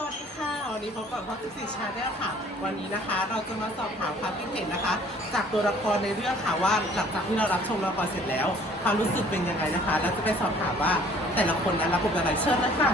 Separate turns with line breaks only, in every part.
วัสดีค่ะวันนี้พบกับพ่อทุกสิชาแนลค่ะวันนี้นะคะเราจะมาสอบถามความคิดเห็นนะคะจากตัวละครในเรื่องค่ะว่าหลังจากที่เรารับชมละครเสร็จแล้วความรู้สึกเป็นยังไงนะคะแล้วจะไปสอบถามว่าแต่ละคนนั้นรับบทอะไรเชิญนะคะ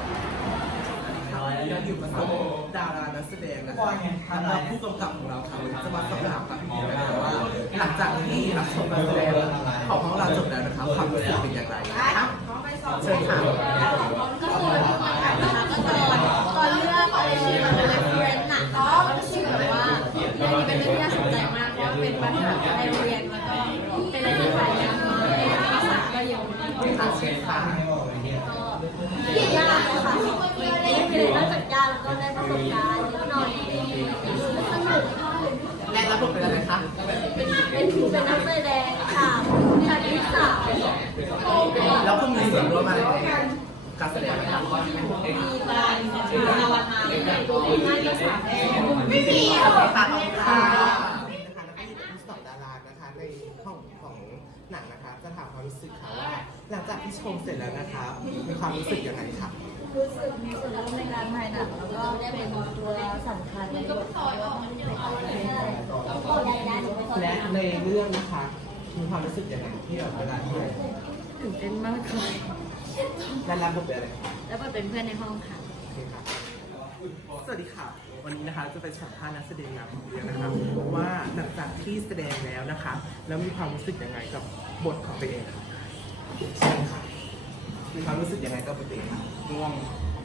เราอยู่กับดารานักแสดงนะคะแล้วผู้กำกับของเราค่ะวันนี้จะมาสอบถามกับพี่นะคะว่าหลังจากที่รับชมการแสดงของพวกเราจบแล้วนะคะความรู้สึกเป็นอย่างไรนะคะเชิญค่ะ
ก็คือนะคะก็ตอนเลือกมันเป็นเรฟเฟรนซ์น่ะก็รู้สึกแบบว่าเรื่องนี้เป็นเรื่องที่น่าสนใจมากเพราะว่าเป็นปัญหาในโรงเรียนแล้วก็เป็นอะไรที่หายากมากภาษาก็เยอะมาก
เชิญค่ะ
ก็ยากค่ะไม่มีเลยนอกจากยากแล้วก็ได้ประสบการณ์เยอะหน่อยสนุก
และรับบทเป็นอะไรคะ
เป็นนักแสดงค่ะชาติที่สาม
แล้วคุณมีส่วนร่วมอะไรในการแสดงไหมครับ
มีการภาวนาง่ายก็สามไม่มี
ค่ะนะคะแล้วก็อยู่กับสองดารานะคะในห้องของหนังนะคะจะถามความรู้สึกค่ะว่าหลังจากที่ชมเสร็จแล้วนะคะมีความรู้สึกยังไงคะ
รู้สึกมีส่วนร่วมในการถ่ายหนังแล้วก็ได้เป็นตัวสำคัญในบทบาท
และในเรื่องนะคะมีความรู้สึกยังไงที่แบบเวลาที่
ตื่นเต้นมากค่ะ
และรับบทเป็นอะไร
แล้วก็เป็นเพื่อนในห้องค่ะ
โอเคค่ะสวัสดีค่ะวันนี้นะคะจะเป็นสัมภาษณ์นักแสดงนำของเรื่องนะคะว่าหลังจากที่แสดงแล้วนะคะแล้วมีความรู้สึกยังไงกับบทของตัวเองค่ะใช่ค่ะมีความรู้สึกยังไงกับบทตัวเองค่ะง่วง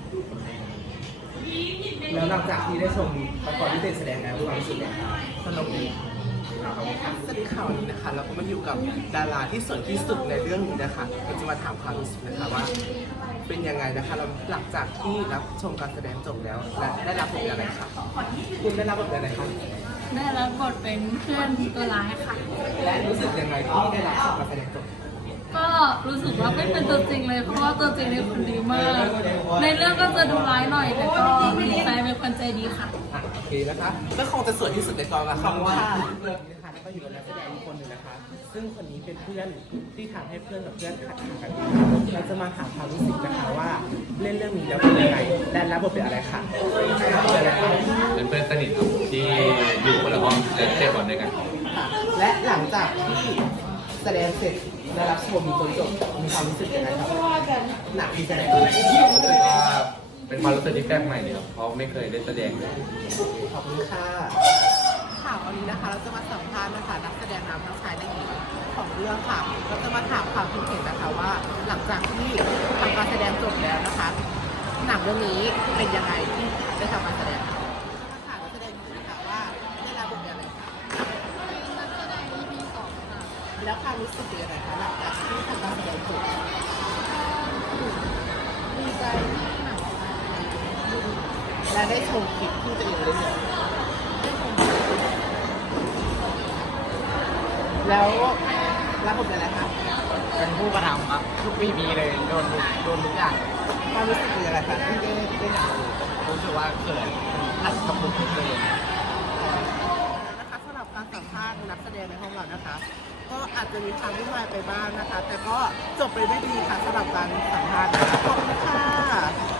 แล้วหลังจากที่ได้ชมละครที่เต้นแสดงแล้วมีความรู้สึกยังไงสนุกดีสวัสดีค่ะวันนี้นะคะเราก็มาอยู่กับดาราที่สวยที่สุดในเรื่องนี้นะคะเราจะมาถามความรู้สึกนะคะว่า เป็นยังไงนะคะเราหลังจากที่รับชมการแสดงจบแล้วและได้รับบทอะไรคะคุณได้รับบทอะไรคะ
ได้รับบทเป็นเพื่อนตัวร้ายค่ะ
และรู้สึกยังไงที่ได้รับชมการแสดงจบ
ก็รู้สึกว่าไม่เป็นตัวจริงเลยเพราะว่าตัวจริงเป็นคนดีมาก ในเรื่องก็จะดูร้ายหน่อยแต่ก็ดีใจเป็นคนใจดีค่ะ
โอเคนะคะก็คงจะสวยที่สุดในกองละค่ะว่าเรื่องนี้นะคะแล้วก็อยู่กับนักแสดงอีกคนหนึ่งนะคะ ซึ่งคนนี้เป็นเพื่อนที่ทำให้เพื่อนกับเพื่อนขัดกันเราจะมาถามความรู้สึกนะคะว่าเล่นเรื่องนี้แล้วเป็นยังไงและรับบทเป็นอะไรคะรับบทเป็นอะไรคะ
เป็นเพื่อนสนิทครับที่อยู่คนละห้องและเตะบอลด้วยกัน
และหลังจากที่แสดงเสร็จได้รับชมจนจบมีความรู้สึกยังไงครับหนักที่แสดงด้วย
รู้สึกว่าเป็นความรู้สึกที่แปลกใหม่ดีครับเพราะไม่เคยได้แสดงเลย
ขอบคุณค่ะค่ะวันนี้นะคะเราจะมาสัมภาษณ์นะคะนักแสดงนำทั้งชายและหญิงของเรื่องค่ะเราจะมาถามความคิดเห็นนะคะว่า หลังจากที่ทำการแสดงจบแล้วนะคะ หนังเรื่องนี้เป็นยังไงที่ได้ทำการแสดงค่ะถามนักแสดงหญิงนะคะว่าได้รับบทเป็นอะไรคะ
นักแสดง EP 2ค่ะ
แล้วความรู้สึกเป็นยังไงคะหลังจากที่ทำการแสดงจบ
ดีใจที่หนังออกมา
และได้ชมคลิปที่ตัวเองเล่นแล้วรับบทเป็นอะไรคะ
เป็นผู้กระทำครับทุกปีมีเลยโดนทุกอย่าง
ความรู้สึกเป็นอะไรคะที่ได้หนัง
รู้สึกว่าเกิดขัดกับบุคลิกตัวเอง
นะคะสำหรับการสัมภาษณ์นักแสดงในห้องเรานะคะ ก็อาจจะมีความวุ่นวายไปบ้างนะคะ แต่ก็จบไปได้ดีค่ะสำหรับการสัมภาษณ์นะคะขอบคุณค่ะ